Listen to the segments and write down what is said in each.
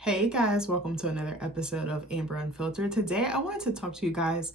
Hey guys, welcome to another episode of Amber Unfiltered. Today I wanted to talk to you guys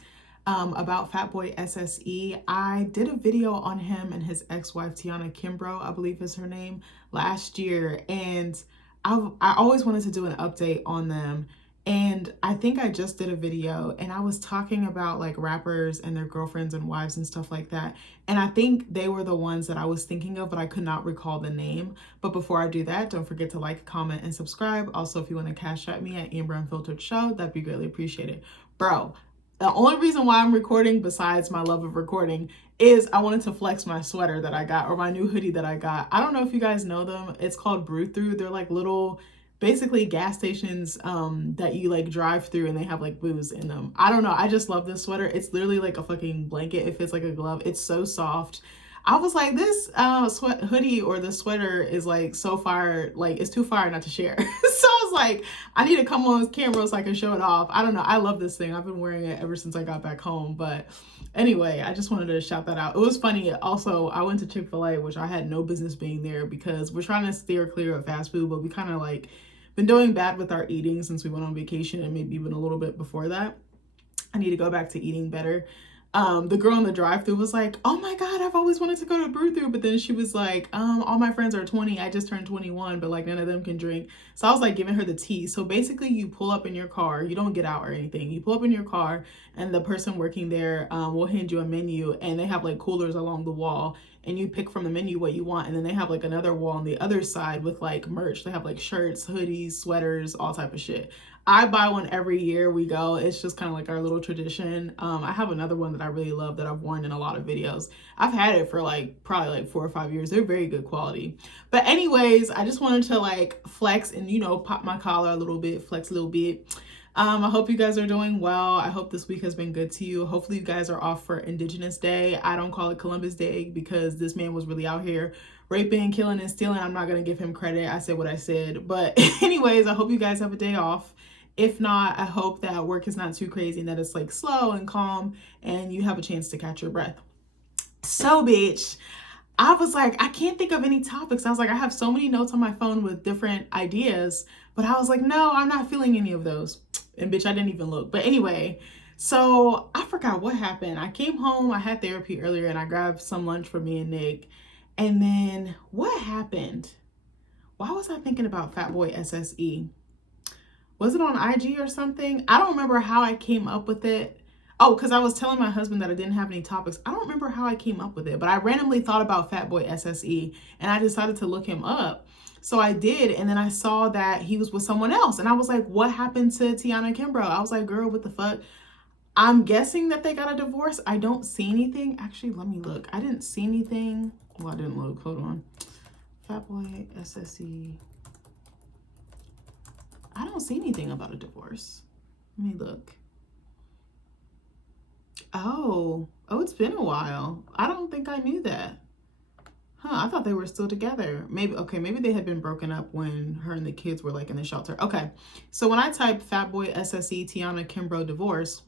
about Fatboy SSE. I did a video on him and his ex-wife Tiana Kimbrough, I believe is her name, last year, and I always wanted to do an update on them. And I think I just did a video and I was talking about like rappers and their girlfriends and wives and stuff like that. And I think they were the ones that I was thinking of, but I could not recall the name. But before I do that, don't forget to like, comment, and subscribe. Also, if you want to cash at me at Amber Unfiltered Show, that'd be greatly appreciated. Bro, the only reason why I'm recording, besides my love of recording, is I wanted to flex my sweater that I got, or my new hoodie that I got. I don't know if you guys know them. It's called Brew Through. They're like little, basically gas stations that you like drive through, and they have like booze in them. I don't know, I just love this sweater. It's literally like a fucking blanket. It fits like a glove. It's so soft. I was like, this hoodie or the sweater is like so fire, like it's too fire not to share. So I was like, I need to come on camera so I can show it off. I don't know, I love this thing. I've been wearing it ever since I got back home. But anyway, I just wanted to shout that out. It was funny also, I went to Chick-fil-A, which I had no business being there because we're trying to steer clear of fast food, but we kind of like been doing bad with our eating since we went on vacation, and maybe even a little bit before that. I need to go back to eating better. The girl in the drive-thru was like, oh my God, I've always wanted to go to Brew Through. But then she was like, all my friends are 20. I just turned 21, but like none of them can drink. So I was like giving her the tea. So basically you pull up in your car, you don't get out or anything. You pull up in your car and the person working there will hand you a menu, and they have like coolers along the wall, and you pick from the menu what you want. And then they have like another wall on the other side with like merch. They have like shirts, hoodies, sweaters, all type of shit. I buy one every year we go. It's just kind of like our little tradition. I have another one that I really love that I've worn in a lot of videos. I've had it for like probably like 4 or 5 years. They're very good quality. But anyways, I just wanted to like flex and, you know, pop my collar a little bit, flex a little bit. I hope you guys are doing well. I hope this week has been good to you. Hopefully you guys are off for Indigenous Day. I don't call it Columbus Day because this man was really out here raping, killing, and stealing. I'm not going to give him credit. I said what I said. But anyways, I hope you guys have a day off. If not, I hope that work is not too crazy and that it's like slow and calm and you have a chance to catch your breath. So, bitch, I was like, I can't think of any topics. I was like, I have so many notes on my phone with different ideas, but I was like, no, I'm not feeling any of those. And bitch, I didn't even look. But anyway, so I forgot what happened. I came home, I had therapy earlier, and I grabbed some lunch for me and Nick. And then what happened? Why was I thinking about Fatboy SSE? Was it on IG or something? I don't remember how I came up with it. Oh, because I was telling my husband that I didn't have any topics. I don't remember how I came up with it, but I randomly thought about Fatboy SSE and I decided to look him up. So I did, and then I saw that he was with someone else, and I was like, what happened to Tiana Kimbrough? I was like, girl, what the fuck? I'm guessing that they got a divorce. I don't see anything. Actually, let me look. I didn't see anything. Well, I didn't look. Hold on. Fatboy SSE. I don't see anything about a divorce. Let me look. Oh, it's been a while. I don't think I knew that. I thought they were still together. Maybe they had been broken up when her and the kids were like in the shelter. Okay, so when I type Fatboy SSE Tiana Kimbrough divorce,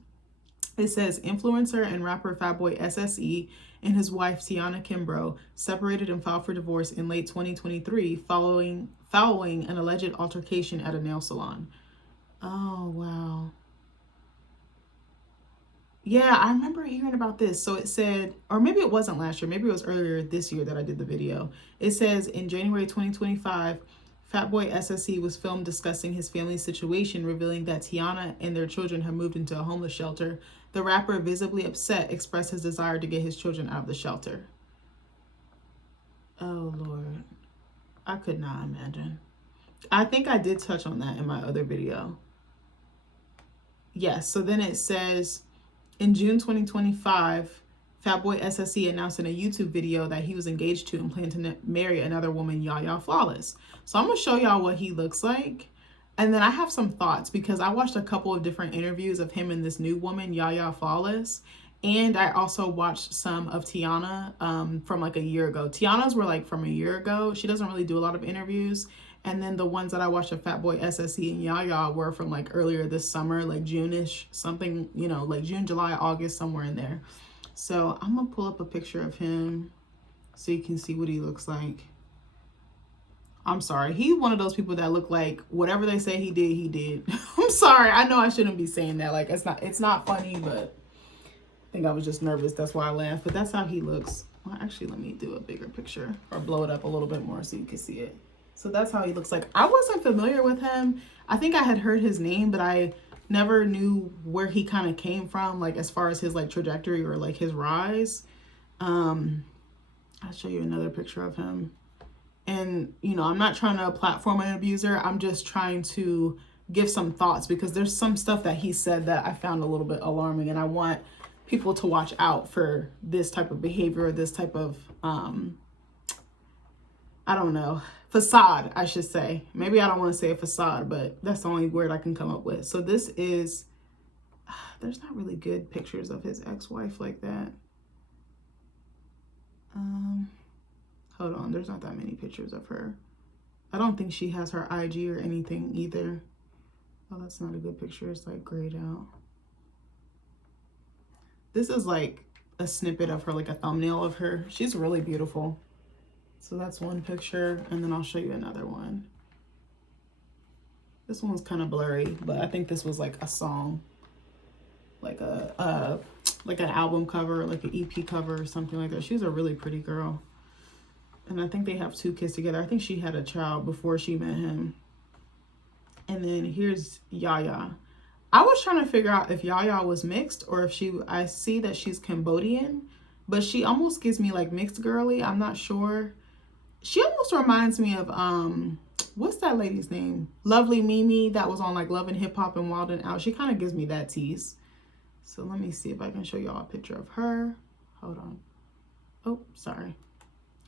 it says influencer and rapper Fatboy SSE and his wife Tiana Kimbrough separated and filed for divorce in late 2023 following an alleged altercation at a nail salon. Oh, wow. Yeah, I remember hearing about this. So it said, or maybe it wasn't last year, maybe it was earlier this year that I did the video. It says in January 2025, Fatboy SSE was filmed discussing his family's situation, revealing that Tiana and their children have moved into a homeless shelter. The rapper, visibly upset, expressed his desire to get his children out of the shelter. Oh, Lord. I could not imagine. I think I did touch on that in my other video. Yes, so then it says, in June 2025, Fatboy SSE announced in a YouTube video that he was engaged to and planned to marry another woman, Yaya Flawless. So I'm going to show y'all what he looks like. And then I have some thoughts because I watched a couple of different interviews of him and this new woman, Yaya Flawless. And I also watched some of Tiana from like a year ago. Tiana's were like from a year ago. She doesn't really do a lot of interviews. And then the ones that I watched of Fatboy SSE and Yaya were from like earlier this summer, like June-ish, something, you know, like June, July, August, somewhere in there. So I'm going to pull up a picture of him so you can see what he looks like. I'm sorry. He's one of those people that look like whatever they say he did, he did. I'm sorry. I know I shouldn't be saying that. Like, it's not funny, but I think I was just nervous. That's why I laughed. But that's how he looks. Well, actually, let me do a bigger picture or blow it up a little bit more so you can see it. So that's how he looks like. I wasn't familiar with him. I think I had heard his name, but I never knew where he kind of came from, like as far as his like trajectory or like his rise. I'll show you another picture of him. And, you know, I'm not trying to platform an abuser. I'm just trying to give some thoughts because there's some stuff that he said that I found a little bit alarming. And I want people to watch out for this type of behavior or this type of, I don't know, facade, I should say. Maybe I don't want to say a facade, but that's the only word I can come up with. So this is, there's not really good pictures of his ex-wife like that. Hold on, there's not that many pictures of her. I don't think she has her IG or anything either. Oh, that's not a good picture. It's like grayed out. This is like a snippet of her, like a thumbnail of her. She's really beautiful. So that's one picture, and then I'll show you another one. This one's kind of blurry, but I think this was like a song, like like an album cover, like an EP cover or something like that. She's a really pretty girl. And I think they have 2 kids together. I think she had a child before she met him. And then here's Yaya. I was trying to figure out if Yaya was mixed or if I see that she's Cambodian, but she almost gives me like mixed girly. I'm not sure. She almost reminds me of, what's that lady's name? Lovely Mimi that was on like Love and Hip Hop and Wild and Out. She kind of gives me that tease. So let me see if I can show y'all a picture of her. Hold on. Oh, sorry.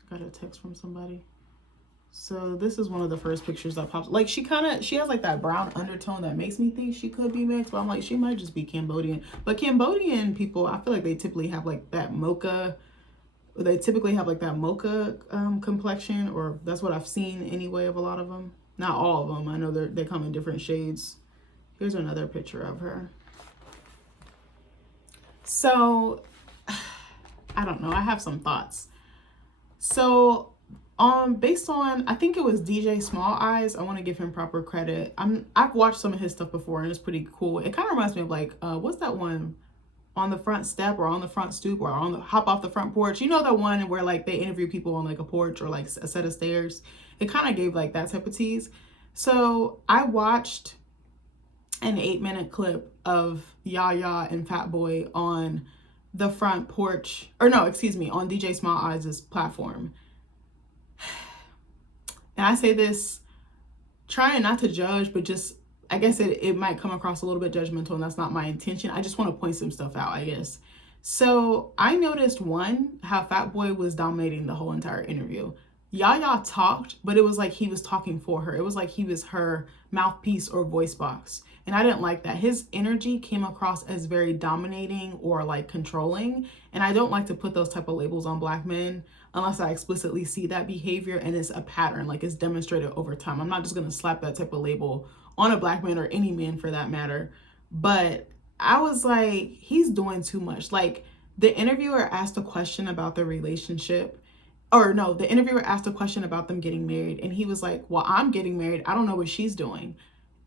Got a text from somebody. So this is one of the first pictures that pops. Like she has like that brown undertone that makes me think she could be mixed, but I'm like, she might just be Cambodian. But Cambodian people, I feel like they typically have like that mocha. They typically have like that mocha complexion, or that's what I've seen anyway of a lot of them. Not all of them. I know they come in different shades. Here's another picture of her. So I don't know. I have some thoughts. So based on, I think it was DJ Small Eyes. I want to give him proper credit. I've watched some of his stuff before and it's pretty cool. It kind of reminds me of like, what's that one? On the front step or on the front stoop or on the hop off the front porch. You know, the one where like they interview people on like a porch or like a set of stairs. It kind of gave like that type of tease. So I watched an 8-minute clip of Yaya and Fatboy on the front porch, or no, excuse me, on DJ Small Eyes' platform. And I say this trying not to judge, but just, I guess it might come across a little bit judgmental, and that's not my intention. I just want to point some stuff out, I guess. So I noticed how Fatboy was dominating the whole entire interview. Yaya talked, but it was like he was talking for her. It was like he was her mouthpiece or voice box. And I didn't like that. His energy came across as very dominating or like controlling. And I don't like to put those type of labels on Black men unless I explicitly see that behavior and it's a pattern, like it's demonstrated over time. I'm not just going to slap that type of label on a Black man or any man for that matter. But I was like, he's doing too much. Like the interviewer asked a question about the relationship. Or no, the interviewer asked a question about them getting married. And he was like, well, I'm getting married. I don't know what she's doing.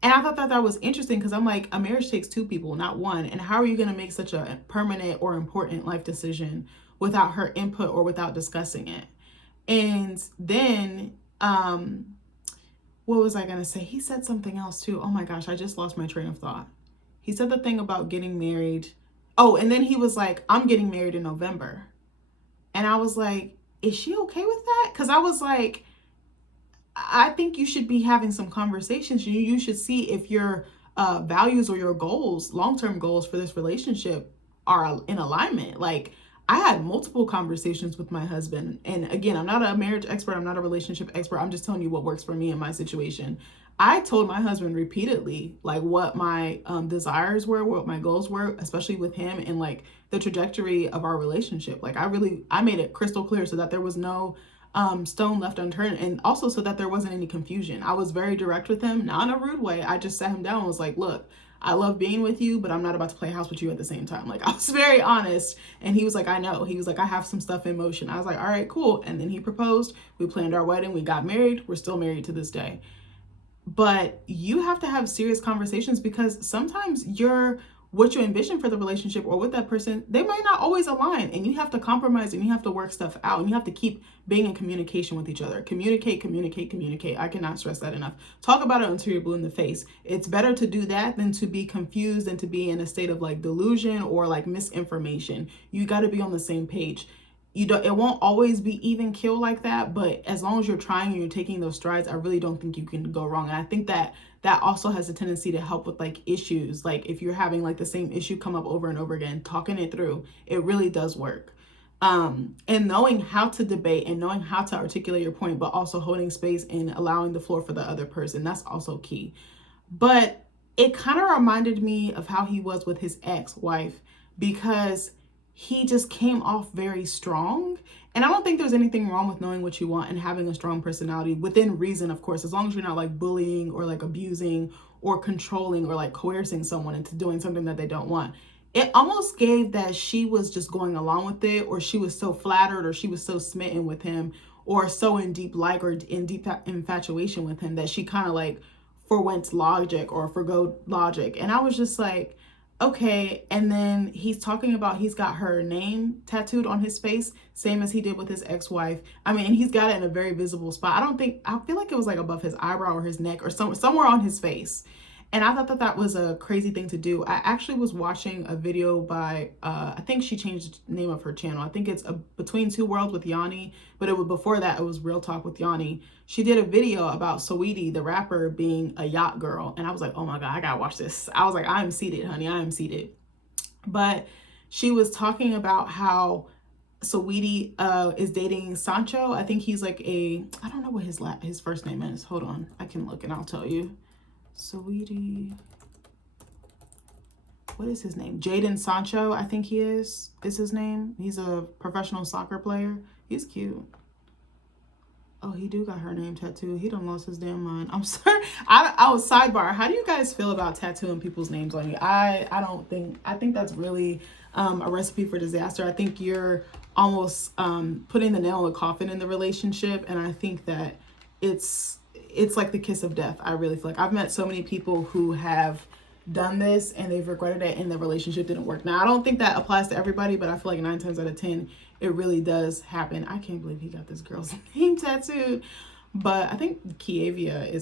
And I thought that was interesting because I'm like, a marriage takes 2 people, not one. And how are you going to make such a permanent or important life decision without her input or without discussing it? And then, what was I going to say? He said something else too. Oh my gosh, I just lost my train of thought. He said the thing about getting married. Oh, and then he was like, I'm getting married in November. And I was like, is she okay with that? Because I was like, I think you should be having some conversations. You should see if your values or your goals, long-term goals for this relationship are in alignment. Like I had multiple conversations with my husband. And again, I'm not a marriage expert. I'm not a relationship expert. I'm just telling you what works for me in my situation. I told my husband repeatedly, like what my desires were, what my goals were, especially with him and like the trajectory of our relationship. Like I made it crystal clear so that there was no stone left unturned, and also so that there wasn't any confusion. I was very direct with him, not in a rude way. I just sat him down and was like, look, I love being with you, but I'm not about to play house with you at the same time. Like, I was very honest. And he was like, I know. He was like, I have some stuff in motion. I was like, all right, cool. And then he proposed. We planned our wedding. We got married. We're still married to this day. But you have to have serious conversations, because sometimes what you envision for the relationship or with that person, they might not always align, and you have to compromise and you have to work stuff out, and you have to keep being in communication with each other. Communicate. I cannot stress that enough. Talk about it until you're blue in the face. It's better to do that than to be confused and to be in a state of like delusion or like misinformation. You got to be on the same page. It won't always be even kill like that, but as long as you're trying and you're taking those strides, I really don't think you can go wrong. And I think that also has a tendency to help with like issues. Like if you're having like the same issue come up over and over again, talking it through, it really does work. And knowing how to debate and knowing how to articulate your point, but also holding space and allowing the floor for the other person, that's also key. But it kind of reminded me of how he was with his ex-wife, because he just came off very strong. And I don't think there's anything wrong with knowing what you want and having a strong personality within reason, of course, as long as you're not like bullying or like abusing or controlling or like coercing someone into doing something that they don't want. It almost gave that she was just going along with it, or she was so flattered, or she was so smitten with him, or so in deep like or in deep infatuation with him, that she kind of like forwent logic or forgo logic. And I was just like, okay. And then he's talking about he's got her name tattooed on his face, same as he did with his ex-wife. I mean, and he's got it in a very visible spot. I feel like it was like above his eyebrow or his neck or somewhere on his face. And I thought that was a crazy thing to do. I actually was watching a video by, I think she changed the name of her channel. I think it's Between Two Worlds with Yanni, but before that, it was Real Talk with Yanni. She did a video about Saweetie, the rapper, being a yacht girl. And I was like, oh my God, I gotta watch this. I was like, I am seated, honey, I am seated. But she was talking about how Saweetie is dating Sancho. I think he's like I don't know what his first name is. Hold on, I can look and I'll tell you. Saweetie, what is his name? Jadon Sancho, I think is his name. He's a professional soccer player. He's cute. Oh, he do got her name tattooed. He done lost his damn mind. I'm sorry. I was sidebar. How do you guys feel about tattooing people's names on you? I think that's really a recipe for disaster. I think you're almost putting the nail in the coffin in the relationship, and I think that it's like the kiss of death. I really feel like I've met so many people who have done this and they've regretted it and the relationship didn't work. Now, I don't think that applies to everybody, but I feel like 9 times out of 10, it really does happen. I can't believe he got this girl's name tattooed, but I think Kieva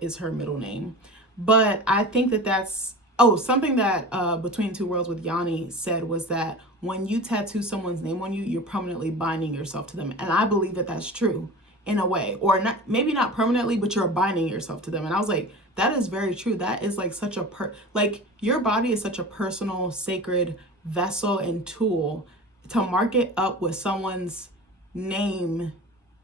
is her middle name. But I think that's something that Between Two Worlds with Yanni said was that when you tattoo someone's name on you, you're permanently binding yourself to them. And I believe that that's true in a way, or not, maybe not permanently, but you're binding yourself to them. And I was like, that is very true. That is like such a like your body is such a personal, sacred vessel and tool. To mark it up with someone's name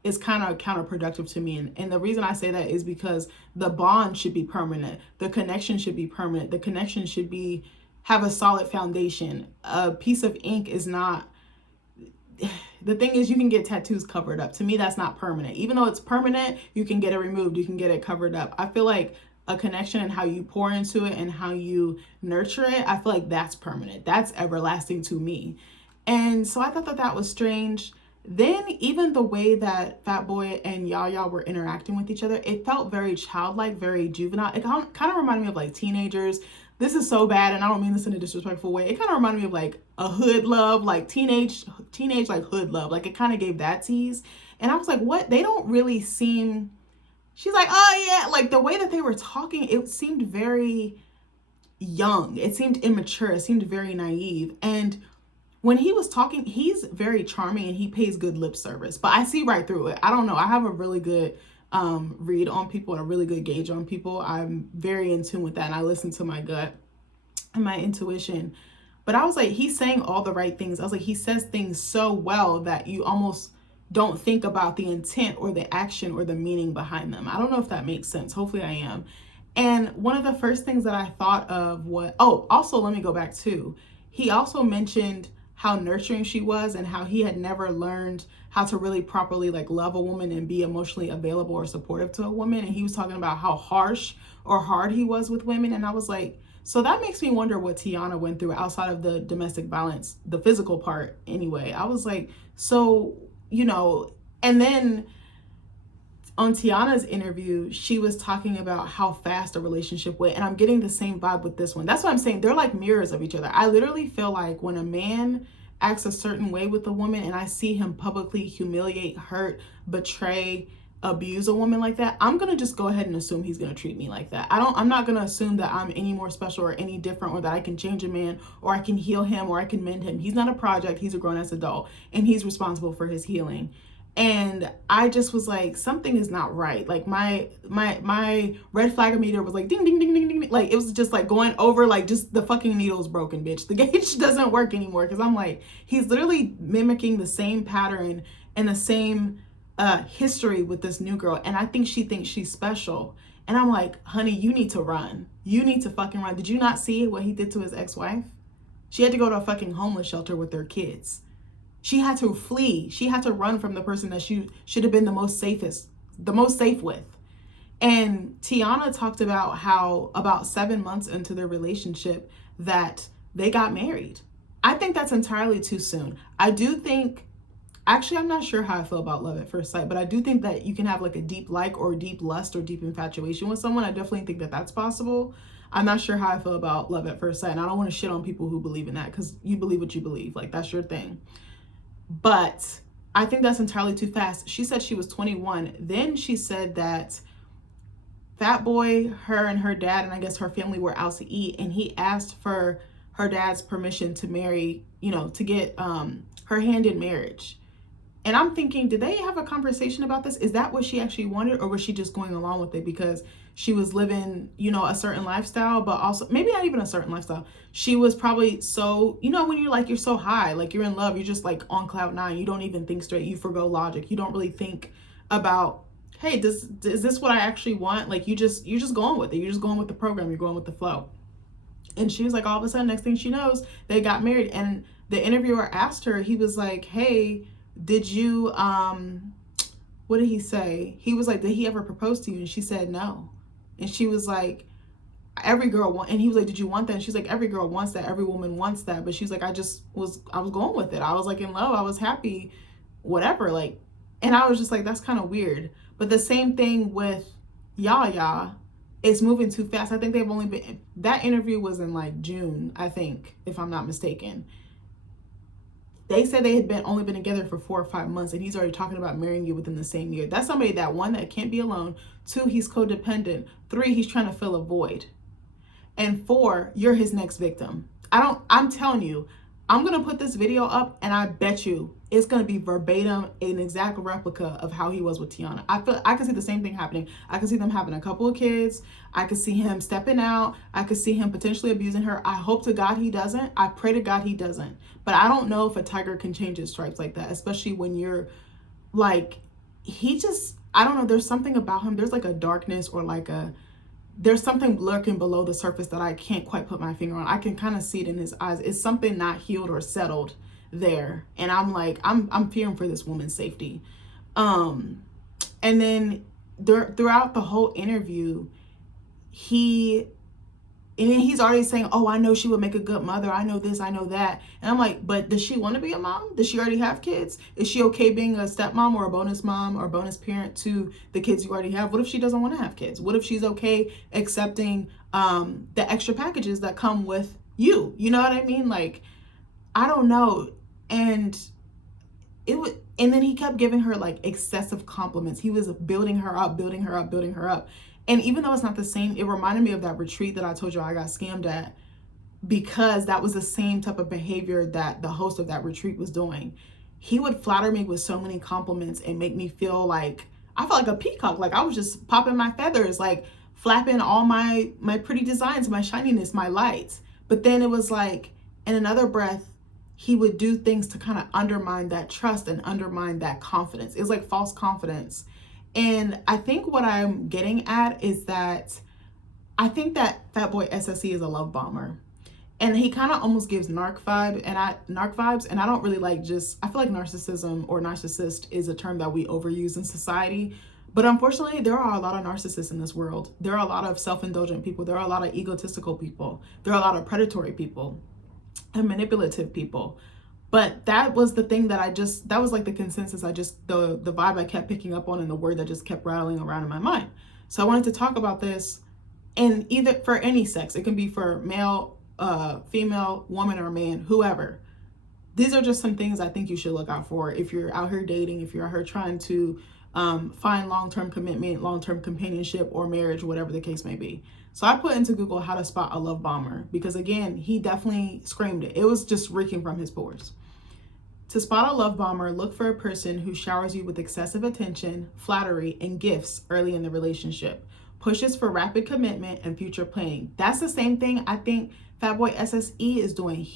is kind of counterproductive to me. And the reason I say that is because the bond should be permanent. The connection should be permanent. The connection should have a solid foundation. A piece of ink is not. The thing is, you can get tattoos covered up. To me, that's not permanent. Even though it's permanent, you can get it removed. You can get it covered up. I feel like a connection and how you pour into it and how you nurture it, I feel like that's permanent. That's everlasting to me. And so I thought that was strange. Then even the way that Fatboy and Yaya were interacting with each other, it felt very childlike, very juvenile. It kind of reminded me of like teenagers. This is so bad, and I don't mean this in a disrespectful way. It kind of reminded me of like a hood love, like teenage like hood love. Like it kind of gave that tease. And I was like, what? They don't really seem. She's like, oh yeah, like the way that they were talking, it seemed very young. It seemed immature. It seemed very naive. And when he was talking, he's very charming and he pays good lip service, but I see right through it. I don't know. I have a really good read on people and a really good gauge on people. I'm very in tune with that, and I listen to my gut and my intuition. But I was like, he's saying all the right things. I was like, he says things so well that you almost don't think about the intent or the action or the meaning behind them. I don't know if that makes sense. Hopefully I am. And one of the first things that I thought of was, also let me go back too. He also mentioned how nurturing she was and how he had never learned how to really properly like love a woman and be emotionally available or supportive to a woman. And he was talking about how harsh or hard he was with women. And I was like, so that makes me wonder what Tiana went through outside of the domestic violence, the physical part anyway. I was like, so, you know, and then on Tiana's interview, she was talking about how fast a relationship went. And I'm getting the same vibe with this one. That's what I'm saying. They're like mirrors of each other. I literally feel like when a man acts a certain way with a woman and I see him publicly humiliate, hurt, betray, abuse a woman like that, I'm gonna just go ahead and assume he's gonna treat me like that. I'm not gonna assume that I'm any more special or any different, or that I can change a man or I can heal him or I can mend him. He's not a project, he's a grown-ass adult and he's responsible for his healing. And I just was like, something is not right. Like my red flag meter was like ding ding ding ding ding. Like it was just like going over, like just the fucking needle's broken, bitch. The gauge doesn't work anymore. Cause I'm like, he's literally mimicking the same pattern and the same history with this new girl. And I think she thinks she's special. And I'm like, honey, you need to run. You need to fucking run. Did you not see what he did to his ex-wife? She had to go to a fucking homeless shelter with their kids. She had to flee. She had to run from the person that she should have been the most safe with. And Tiana talked about how about 7 months into their relationship that they got married. I think that's entirely too soon. I do think, actually, I'm not sure how I feel about love at first sight, but I do think that you can have like a deep like or deep lust or deep infatuation with someone. I definitely think that that's possible. I'm not sure how I feel about love at first sight. And I don't want to shit on people who believe in that, because you believe what you believe. Like, that's your thing. But I think that's entirely too fast. She said she was 21. Then she said that Fatboy, her and her dad, and I guess her family were out to eat. And he asked for her dad's permission to marry, to get her hand in marriage. And I'm thinking, did they have a conversation about this? Is that what she actually wanted? Or was she just going along with it because she was living, a certain lifestyle, but also maybe not even a certain lifestyle. She was probably so, when you're so high, like you're in love, you're just like on cloud nine. You don't even think straight. You forgo logic. You don't really think about, hey, is this what I actually want? Like you're just going with it. You're just going with the program. You're going with the flow. And she was like, all of a sudden, next thing she knows, they got married. And the interviewer asked her, he was like, hey, did you, what did he say? He was like, did he ever propose to you? And she said, no. And she was like, every girl want, and he was like, did you want that? And she's like, every girl wants that. Every woman wants that. But she's like, I was going with it. I was like in love. I was happy, whatever. Like, and I was just like, that's kind of weird. But the same thing with Yaya, it's moving too fast. I think they've only been, that interview was in like June, I think, if I'm not mistaken. They said they had only been together for 4 or 5 months, and he's already talking about marrying you within the same year. That's somebody that, 1, that can't be alone. 2, he's codependent. 3, he's trying to fill a void. And 4, you're his next victim. I'm telling you, I'm going to put this video up, and I bet you it's going to be verbatim, an exact replica of how he was with Tiana. I can see the same thing happening. I can see them having a couple of kids. I could see him stepping out. I could see him potentially abusing her. I hope to God he doesn't. I pray to God he doesn't. But I don't know if a tiger can change his stripes like that, especially when you're like, I don't know. There's something about him. There's like a darkness or like there's something lurking below the surface that I can't quite put my finger on. I can kind of see it in his eyes. It's something not healed or settled there. And I'm like, I'm fearing for this woman's safety. And then throughout the whole interview, he's already saying, oh, I know she would make a good mother. I know this, I know that. And I'm like, but does she want to be a mom? Does she already have kids? Is she okay being a stepmom or a bonus mom or bonus parent to the kids you already have? What if she doesn't want to have kids? What if she's okay accepting the extra packages that come with you? You know what I mean? Like, I don't know. And and then he kept giving her like excessive compliments. He was building her up, building her up, building her up. And even though it's not the same, it reminded me of that retreat that I told you I got scammed at, because that was the same type of behavior that the host of that retreat was doing. He would flatter me with so many compliments and make me feel like, I felt like a peacock. Like I was just popping my feathers, like flapping all my pretty designs, my shininess, my lights. But then it was like, in another breath, he would do things to kind of undermine that trust and undermine that confidence. It was like false confidence. And I think what I'm getting at is that I think that Fatboy SSE is a love bomber. And he kind of almost gives narc vibes, and I don't really like just, I feel like narcissism or narcissist is a term that we overuse in society. But unfortunately, there are a lot of narcissists in this world. There are a lot of self-indulgent people. There are a lot of egotistical people. There are a lot of predatory people and manipulative people. But that was the thing that that was like the consensus. The vibe I kept picking up on, and the word that just kept rattling around in my mind. So I wanted to talk about this, and either for any sex, it can be for male, female, woman, or man, whoever. These are just some things I think you should look out for if you're out here dating, if you're out here trying to find long-term commitment, long-term companionship, or marriage, whatever the case may be. So I put into Google how to spot a love bomber, because again, he definitely screamed it. It was just reeking from his pores. To spot a love bomber, look for a person who showers you with excessive attention, flattery, and gifts early in the relationship. Pushes for rapid commitment and future planning. That's the same thing I think Fatboy SSE is doing.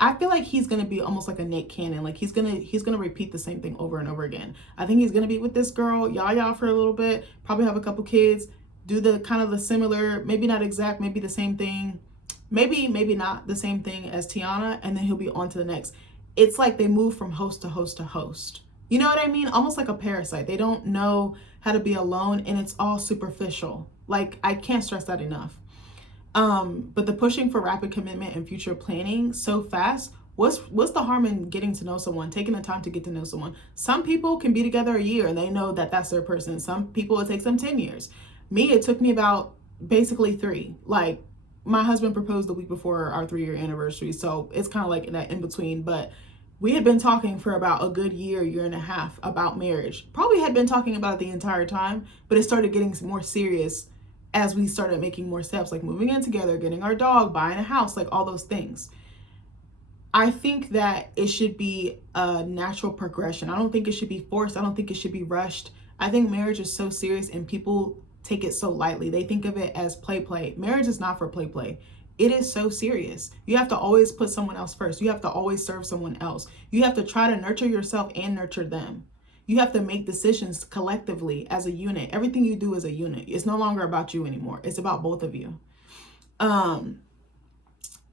I feel like he's gonna be almost like a Nick Cannon. Like he's gonna repeat the same thing over and over again. I think he's gonna be with this girl, Yaya, for a little bit, probably have a couple kids, do the kind of the similar, maybe not exact, maybe the same thing, maybe not the same thing as Tiana, and then he'll be on to the next. It's like they move from host to host to host. You know what I mean? Almost like a parasite. They don't know how to be alone, and it's all superficial. Like, I can't stress that enough. But the pushing for rapid commitment and future planning so fast, what's the harm in getting to know someone, taking the time to get to know someone? Some people can be together a year and they know that that's their person. Some people, it takes them 10 years. Me, it took me about basically 3. Like, my husband proposed the week before our 3-year anniversary, so it's kind of like that in between. But we had been talking for about a good year and a half about marriage. Probably had been talking about it the entire time, but it started getting more serious as we started making more steps, like moving in together, getting our dog, buying a house, like all those things. I think that it should be a natural progression. I don't think it should be forced. I don't think it should be rushed. I think marriage is so serious and people take it so lightly. They think of it as play. Marriage is not for play. It is so serious. You have to always put someone else first. You have to always serve someone else. You have to try to nurture yourself and nurture them. You have to make decisions collectively as a unit. Everything you do is a unit. It's no longer about you anymore. It's about both of you. And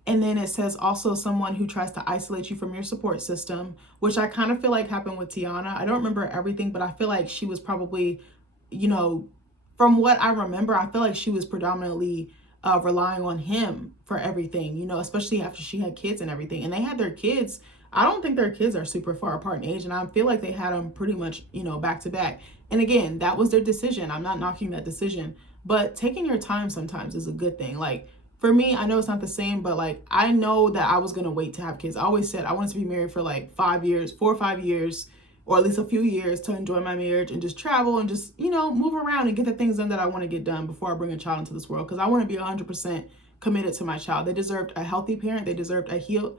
then it says also someone who tries to isolate you from your support system, which I kind of feel like happened with Tiana. I don't remember everything, but I feel like she was probably, from what I remember, I feel like she was predominantly relying on him for everything, especially after she had kids and everything. And they had their kids. I don't think their kids are super far apart in age. And I feel like they had them pretty much, back to back. And again, that was their decision. I'm not knocking that decision. But taking your time sometimes is a good thing. Like, for me, I know it's not the same, but like, I know that I was going to wait to have kids. I always said I wanted to be married for like 4 or 5 years, or at least a few years, to enjoy my marriage and just travel and just, move around and get the things done that I want to get done before I bring a child into this world. Because I want to be 100% committed to my child. They deserved a healthy parent. They deserve a healed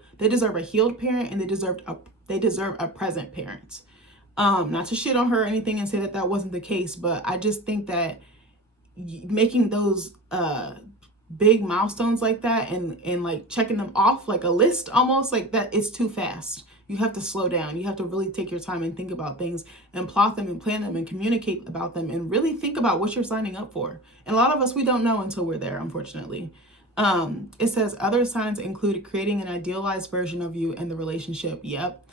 parent, and they deserve a present parent. Not to shit on her or anything and say that that wasn't the case, but I just think that making those big milestones like that and like checking them off like a list almost, like that, it's too fast. You have to slow down. You have to really take your time and think about things and plot them and plan them and communicate about them and really think about what you're signing up for. And a lot of us, we don't know until we're there, unfortunately. It says other signs include creating an idealized version of you in the relationship. Yep.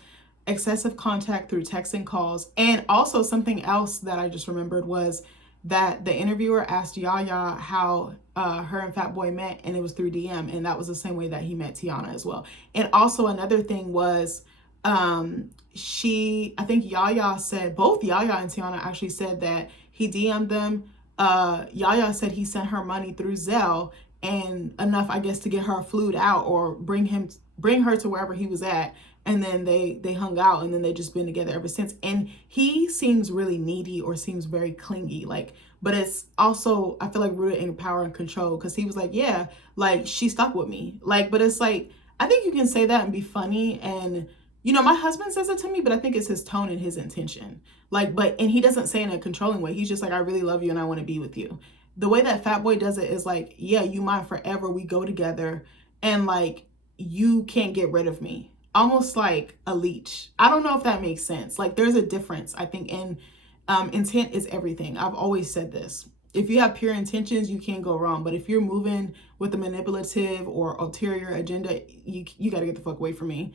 Excessive contact through texts and calls. And also something else that I just remembered was that the interviewer asked Yaya how her and Fatboy met, and it was through DM, and that was the same way that he met Tiana as well. And also another thing was, I think Yaya said, both Yaya and Tiana actually said that he DM'd them. Yaya said he sent her money through Zelle, and enough, I guess, to get her flued out or bring her to wherever he was at. And then they hung out, and then they just been together ever since. And he seems really needy or seems very clingy, but it's also, I feel like, rooted in power and control, because he was like, yeah, like, she stuck with me. But it's like, I think you can say that and be funny. And, my husband says it to me, but I think it's his tone and his intention. And he doesn't say it in a controlling way. He's just like, I really love you and I want to be with you. The way that Fatboy does it is like, yeah, you mine forever. We go together, and you can't get rid of me. Almost like a leech. I don't know if that makes sense. There's a difference, I think, in intent is everything. I've always said this. if you have pure intentions, you can't go wrong. But if you're moving with a manipulative or ulterior agenda, you got to get the fuck away from me.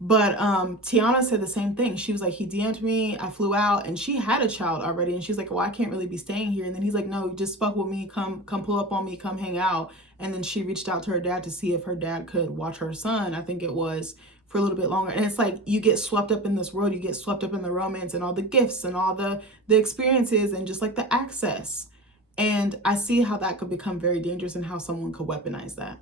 But Tiana said the same thing. She was like, he DM'd me, I flew out, and she had a child already. And she's like, well, I can't really be staying here. And then he's like, no, just fuck with me. Come pull up on me. Come hang out. And then she reached out to her dad to see if her dad could watch her son, I think it was, for a little bit longer. And it's like, you get swept up in this world. You get swept up in the romance and all the gifts and all the experiences and just like the access. And I see how that could become very dangerous and how someone could weaponize that.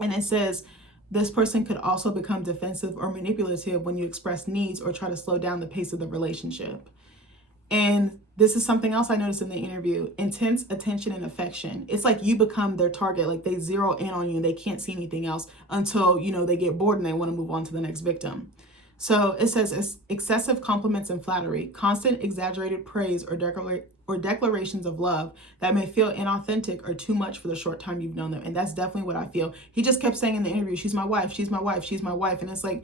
And it says, this person could also become defensive or manipulative when you express needs or try to slow down the pace of the relationship. And this is something else I noticed in the interview: intense attention and affection. It's like you become their target, like they zero in on you and they can't see anything else until, they get bored and they want to move on to the next victim. So it says excessive compliments and flattery, constant exaggerated praise or declarations of love that may feel inauthentic or too much for the short time you've known them. And that's definitely what I feel. He just kept saying in the interview, she's my wife, she's my wife, she's my wife. And it's like,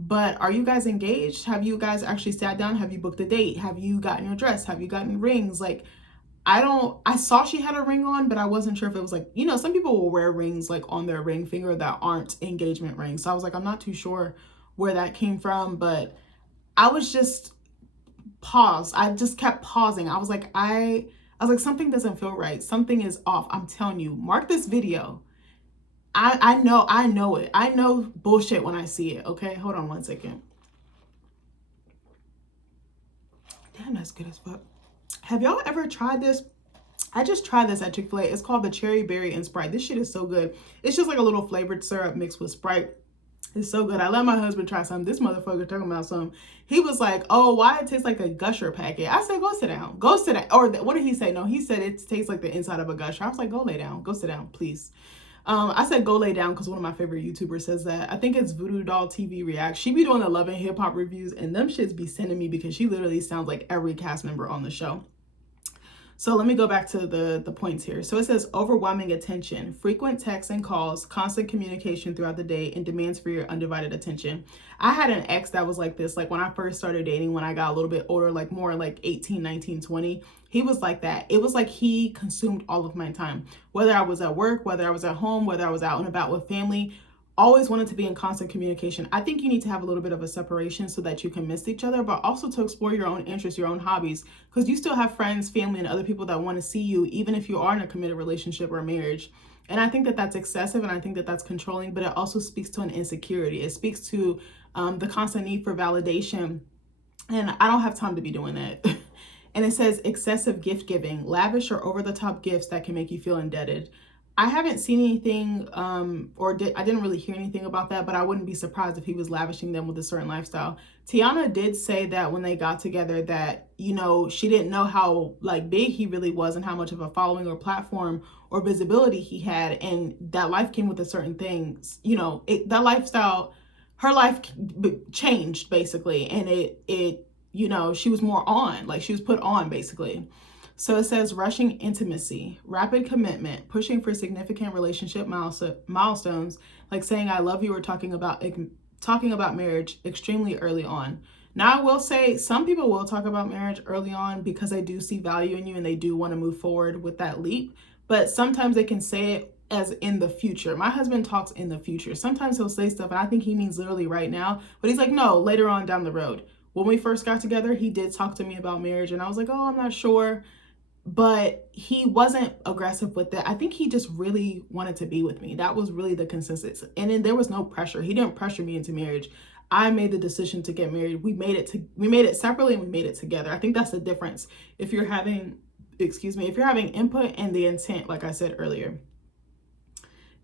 but are you guys engaged? Have you guys actually sat down? Have you booked a date? Have you gotten your dress? Have you gotten rings? Like, I saw she had a ring on, but I wasn't sure if it was like, some people will wear rings like on their ring finger that aren't engagement rings. So I was like, I'm not too sure where that came from, but I was just paused. I just kept pausing. I was like, something doesn't feel right. Something is off. I'm telling you, mark this video. I know it. I know bullshit when I see it. Okay, hold on one second. Damn, that's good as fuck. Have y'all ever tried this? I just tried this at Chick-fil-A. It's called the Cherry Berry and Sprite. This shit is so good. It's just like a little flavored syrup mixed with Sprite. It's so good. I let my husband try some. This motherfucker talking about some. He was like, oh, why it tastes like a Gusher packet? I said, go sit down. Go sit down. Or what did he say? No, he said it tastes like the inside of a Gusher. I was like, go lay down. Go sit down, please. I said go lay down because one of my favorite YouTubers says that. I think it's Voodoo Doll TV Reacts. She be doing the Love and Hip Hop reviews, and them shits be sending me because she literally sounds like every cast member on the show. So let me go back to the points here. So it says overwhelming attention, frequent texts and calls, constant communication throughout the day, and demands for your undivided attention. I had an ex that was like this, like when I first started dating, when I got a little bit older, like more like 18, 19, 20. He was like that. It was like he consumed all of my time, whether I was at work, whether I was at home, whether I was out and about with family. Always wanted to be in constant communication. I think you need to have a little bit of a separation so that you can miss each other, but also to explore your own interests, your own hobbies, because you still have friends, family, and other people that want to see you, even if you are in a committed relationship or marriage. And I think that that's excessive, and I think that that's controlling, but it also speaks to an insecurity. It speaks to the constant need for validation, and I don't have time to be doing that. And it says excessive gift giving, lavish or over-the-top gifts that can make you feel indebted. I haven't seen anything I didn't really hear anything about that, but I wouldn't be surprised if he was lavishing them with a certain lifestyle. Tiana did say that when they got together that, she didn't know how like big he really was and how much of a following or platform or visibility he had. And that life came with a certain things, that lifestyle, her life changed basically. And it she was more on, like she was put on basically. So it says rushing intimacy, rapid commitment, pushing for significant relationship milestones, like saying I love you or talking about marriage extremely early on. Now I will say some people will talk about marriage early on because they do see value in you and they do want to move forward with that leap. But sometimes they can say it as in the future. My husband talks in the future. Sometimes he'll say stuff and I think he means literally right now, but he's like, no, later on down the road. When we first got together, he did talk to me about marriage and I was like, oh, I'm not sure. But he wasn't aggressive with it. I think he just really wanted to be with me. That was really the consensus. And then there was no pressure. He didn't pressure me into marriage. I made the decision to get married. We made it separately and we made it together. I think that's the difference. If you're having input and the intent, like I said earlier.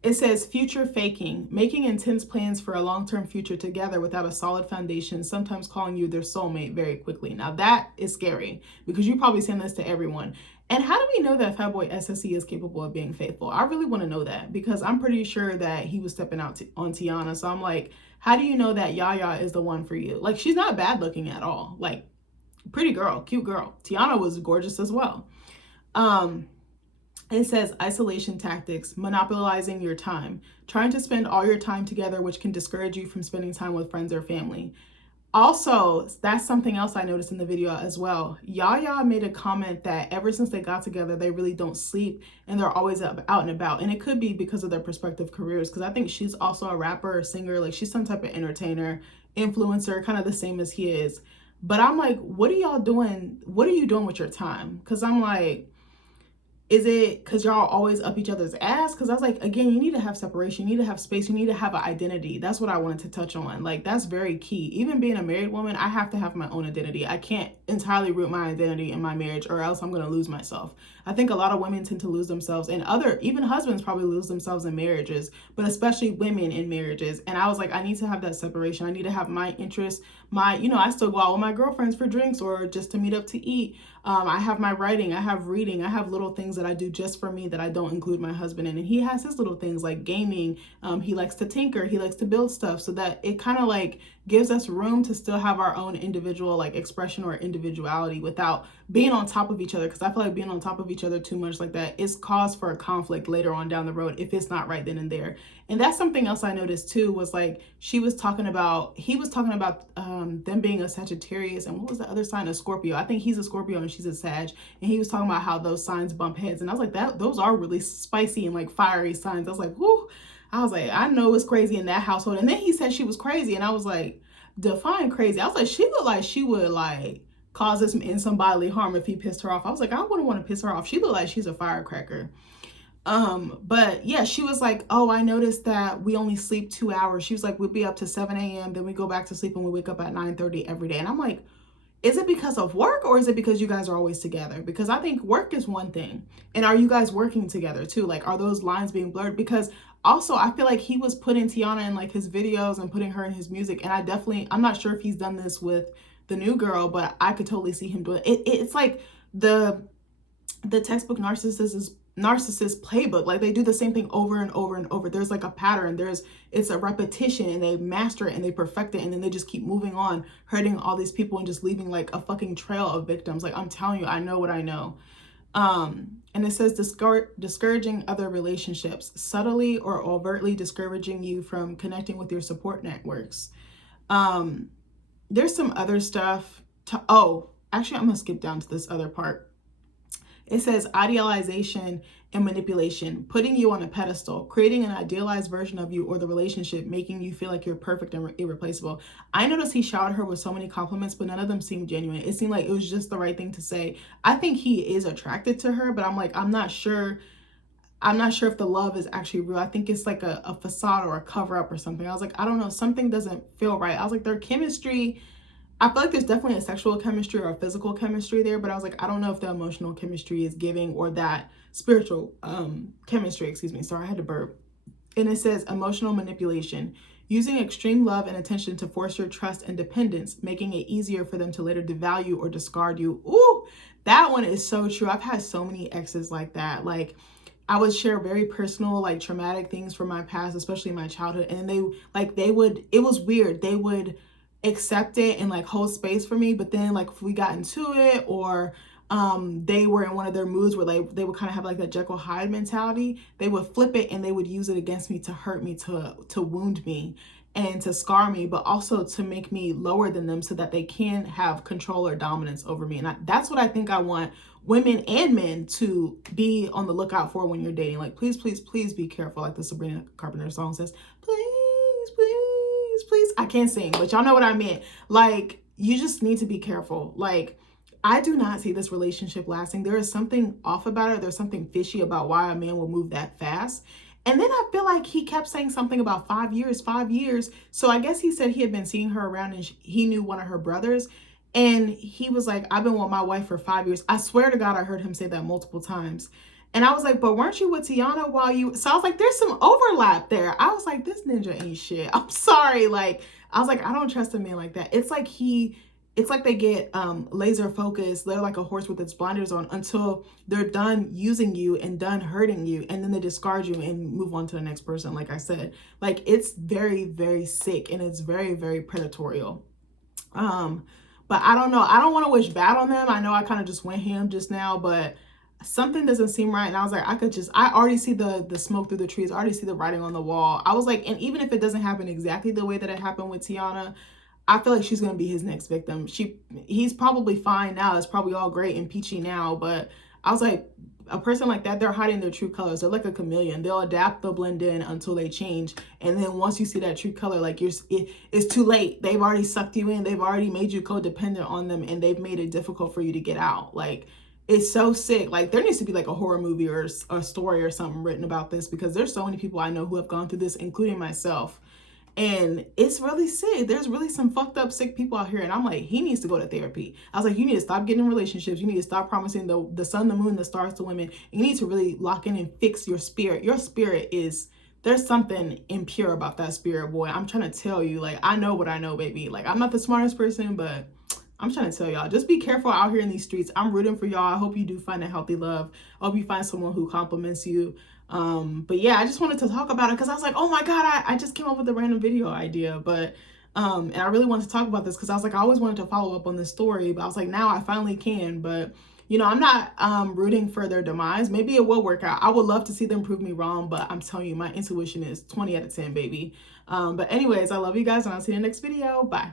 It says future faking, making intense plans for a long-term future together without a solid foundation, sometimes calling you their soulmate very quickly. Now that is scary because you probably send this to everyone. And how do we know that Fatboy SSE is capable of being faithful? I really want to know that because I'm pretty sure that he was stepping out on Tiana. So I'm like, how do you know that Yaya is the one for you? Like, she's not bad looking at all. Like, pretty girl, cute girl. Tiana was gorgeous as well. It says isolation tactics, monopolizing your time, trying to spend all your time together, which can discourage you from spending time with friends or family. Also, that's something else I noticed in the video as well. Yaya made a comment that ever since they got together, they really don't sleep and they're always out and about. And it could be because of their prospective careers, because I think she's also a rapper or singer. Like, she's some type of entertainer, influencer, kind of the same as he is. But I'm like, what are y'all doing? What are you doing with your time? Because I'm like, is it because y'all always up each other's ass? Because I was like, again, you need to have separation. You need to have space. You need to have an identity. That's what I wanted to touch on. Like, that's very key. Even being a married woman, I have to have my own identity. I can't entirely root my identity in my marriage, or else I'm going to lose myself. I think a lot of women tend to lose themselves, and even husbands probably lose themselves in marriages, but especially women in marriages. And I was like, I need to have that separation. I need to have my interests, I still go out with my girlfriends for drinks or just to meet up to eat. I have my writing, I have reading, I have little things that I do just for me that I don't include my husband in. And he has his little things like gaming. He likes to tinker, he likes to build stuff, so that it kind of like gives us room to still have our own individual like expression or individuality without being on top of each other. Because I feel like being on top of each other too much like that is cause for a conflict later on down the road if it's not right then and there. And that's something else I noticed too, was like he was talking about them being a Sagittarius, and what was the other sign? A Scorpio. I think he's a Scorpio and she's a Sag, and he was talking about how those signs bump heads. And I was like, those are really spicy and like fiery signs. I was like, whoo. I was like, I know it's crazy in that household. And then he said she was crazy, and I was like, define crazy. I was like, she looked like she would like cause this in some bodily harm if he pissed her off. I was like, I wouldn't want to piss her off. She looked like she's a firecracker. But yeah, she was like, oh, I noticed that we only sleep 2 hours. She was like, we'll be up to 7 a.m. Then we go back to sleep and we wake up at 9:30 every day. And I'm like, is it because of work, or is it because you guys are always together? Because I think work is one thing. And are you guys working together too? Like, are those lines being blurred? Because also I feel like he was putting Tiana in like his videos and putting her in his music. And I'm not sure if he's done this with the new girl, but I could totally see him doing it. It's like the textbook narcissist playbook. Like, they do the same thing over and over and over. There's like a pattern, it's a repetition, and they master it and they perfect it, and then they just keep moving on, hurting all these people and just leaving like a fucking trail of victims. Like, I'm telling you, I know what I know. And it says discouraging other relationships, subtly or overtly discouraging you from connecting with your support networks. There's some other stuff actually I'm gonna skip down to this other part. It says idealization and manipulation, putting you on a pedestal, creating an idealized version of you or the relationship, making you feel like you're perfect and irreplaceable. I noticed he showered her with so many compliments, but none of them seemed genuine. It seemed like it was just the right thing to say. I think he is attracted to her, but I'm like, I'm not sure if the love is actually real. I think it's like a facade or a cover up or something. I was like, I don't know, something doesn't feel right. I was like, their chemistry, I feel like there's definitely a sexual chemistry or a physical chemistry there, but I was like, I don't know if the emotional chemistry is giving, or that spiritual chemistry, excuse me. Sorry, I had to burp. And it says emotional manipulation, using extreme love and attention to force your trust and dependence, making it easier for them to later devalue or discard you. Ooh, that one is so true. I've had so many exes like that. Like, I would share very personal, like traumatic things from my past, especially my childhood. And it was weird. They would accept it and like hold space for me, but then like if we got into it, or they were in one of their moods where they would kind of have like that Jekyll Hyde mentality, they would flip it and they would use it against me to hurt me, to wound me and to scar me, but also to make me lower than them so that they can have control or dominance over me. And that's what I think I want women and men to be on the lookout for when you're dating. Like, please, please, please be careful. Like the Sabrina Carpenter song says, please, please, please. I can't sing, but y'all know what I meant. Like, you just need to be careful. Like, I do not see this relationship lasting. There is something off about it. There's something fishy about why a man will move that fast. And then I feel like he kept saying something about 5 years, 5 years. So I guess he said he had been seeing her around and he knew one of her brothers. And he was like, I've been with my wife for 5 years. I swear to God, I heard him say that multiple times. And I was like, but weren't you with Tiana while you... So I was like, there's some overlap there. I was like, this ninja ain't shit. I'm sorry. Like, I was like, I don't trust a man like that. It's like they get laser focused. They're like a horse with its blinders on until they're done using you and done hurting you. And then they discard you and move on to the next person. Like I said, like, it's very, very sick and it's very, very predatorial. But I don't know. I don't want to wish bad on them. I know I kind of just went ham just now, but something doesn't seem right. And I was like, I already see the smoke through the trees. I already see the writing on the wall. I was like, and even if it doesn't happen exactly the way that it happened with Tiana, I feel like she's gonna be his next victim. He's probably fine now. It's probably all great and peachy now, but I was like, a person like that, they're hiding their true colors. They're like a chameleon. They'll adapt, they'll blend in until they change. And then once you see that true color, like it's too late. They've already sucked you in. They've already made you codependent on them, and they've made it difficult for you to get out. Like, it's so sick. Like, there needs to be like a horror movie or a story or something written about this, because there's so many people I know who have gone through this, including myself. And it's really sick. There's really some fucked up sick people out here. And I'm like, he needs to go to therapy. I was like, you need to stop getting in relationships. You need to stop promising the sun, the moon, the stars to women. You need to really lock in and fix your spirit. Your spirit is, there's something impure about that spirit, boy. I'm trying to tell you, like, I know what I know, baby. Like, I'm not the smartest person, but I'm trying to tell y'all, just be careful out here in these streets. I'm rooting for y'all. I hope you do find a healthy love. I hope you find someone who compliments you. But yeah, I just wanted to talk about it because I was like, oh my God, I just came up with a random video idea. But and I really wanted to talk about this because I was like, I always wanted to follow up on this story, but I was like, now I finally can. But you know, I'm not rooting for their demise. Maybe it will work out. I would love to see them prove me wrong, but I'm telling you, my intuition is 20 out of 10, baby. But anyways, I love you guys, and I'll see you in the next video. Bye.